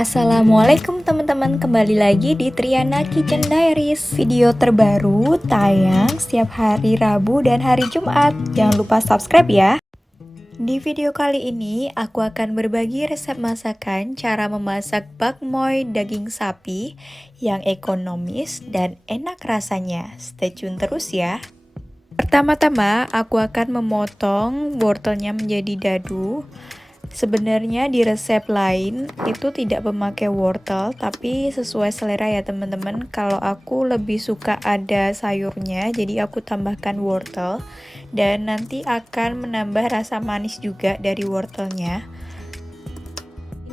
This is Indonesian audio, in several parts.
Assalamualaikum teman-teman, kembali lagi di Triana Kitchen Diaries. Video terbaru tayang setiap hari Rabu dan hari Jumat. Jangan lupa subscribe ya. Di video kali ini aku akan berbagi resep masakan cara memasak bakmoy daging sapi yang ekonomis dan enak rasanya. Stay tune terus ya. Pertama-tama aku akan memotong wortelnya menjadi dadu. Sebenarnya di resep lain itu tidak memakai wortel, tapi sesuai selera ya teman-teman. Kalau aku lebih suka ada sayurnya, jadi aku tambahkan wortel. Dan nanti akan menambah rasa manis juga dari wortelnya.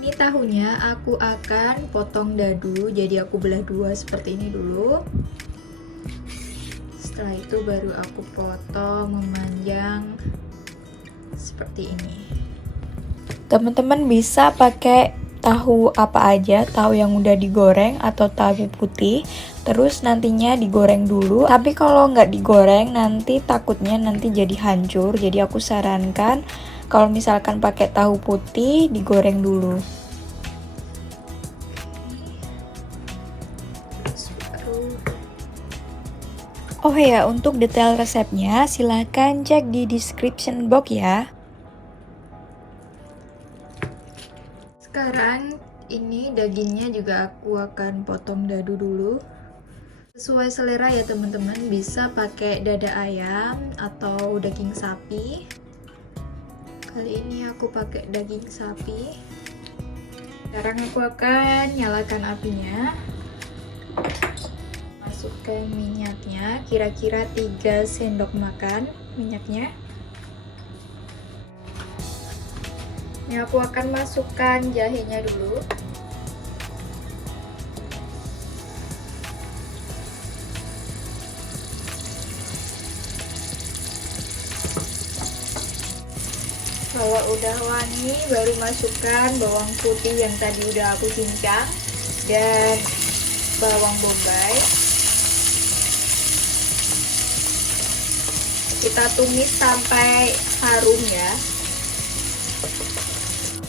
Ini tahunya aku akan potong dadu, jadi aku belah dua seperti ini dulu. Setelah itu baru aku potong memanjang seperti ini. Teman-teman bisa pakai tahu apa aja, tahu yang udah digoreng atau tahu putih, terus nantinya digoreng dulu. Tapi kalau nggak digoreng nanti takutnya nanti jadi hancur, jadi aku sarankan kalau misalkan pakai tahu putih digoreng dulu. Oh ya, untuk detail resepnya silahkan cek di description box ya. Sekarang ini dagingnya juga aku akan potong dadu dulu. Sesuai selera ya teman-teman, bisa pakai dada ayam atau daging sapi. Kali ini aku pakai daging sapi. Sekarang aku akan nyalakan apinya. Masukkan minyaknya, kira-kira 3 sendok makan minyaknya. Ini aku akan masukkan jahenya dulu. Kalau udah wangi, baru masukkan bawang putih yang tadi udah aku cincang dan bawang bombay. Kita tumis sampai harum ya.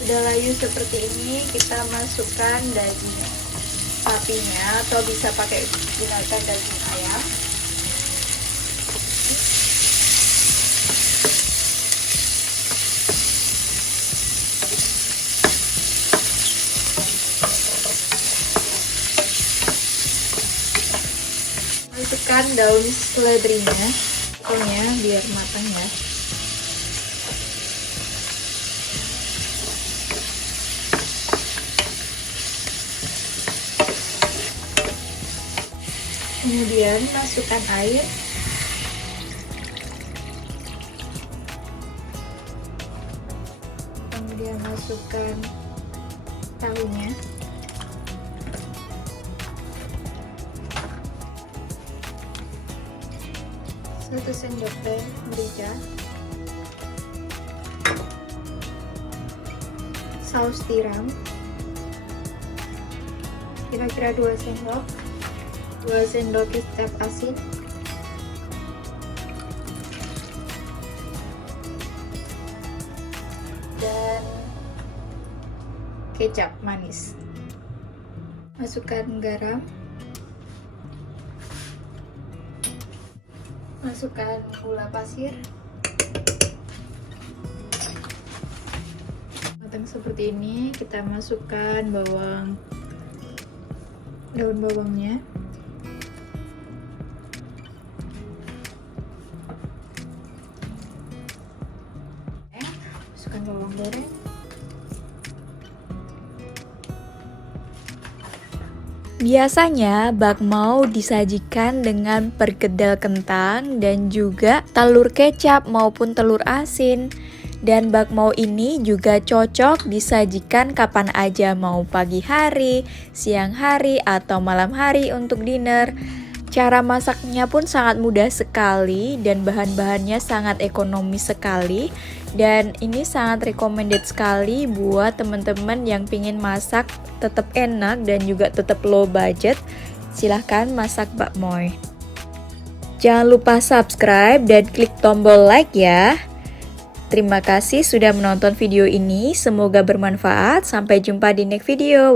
Udah layu seperti ini, kita masukkan daging sapinya atau bisa pakai gunakan daging ayam. Masukkan daun seledrinya, pokoknya biar matang ya. Kemudian masukkan air. Kemudian masukkan tahunya. Satu sendok teh merica. Saus tiram. Kira-kira 2 sendok. 2 sendok kecap asin, dan kecap manis. Masukkan garam, masukkan gula pasir. Matang seperti ini, kita masukkan daun bawangnya. Masukkan bawang goreng. Biasanya bakmau disajikan dengan perkedel kentang dan juga telur kecap maupun telur asin. Dan bakmau ini juga cocok disajikan kapan aja, mau pagi hari, siang hari, atau malam hari untuk dinner. Cara masaknya pun sangat mudah sekali dan bahan-bahannya sangat ekonomis sekali. Dan ini sangat recommended sekali buat teman-teman yang pingin masak tetap enak dan juga tetap low budget. Silahkan masak bakmoy. Jangan lupa subscribe dan klik tombol like ya. Terima kasih sudah menonton video ini, semoga bermanfaat. Sampai jumpa di next video.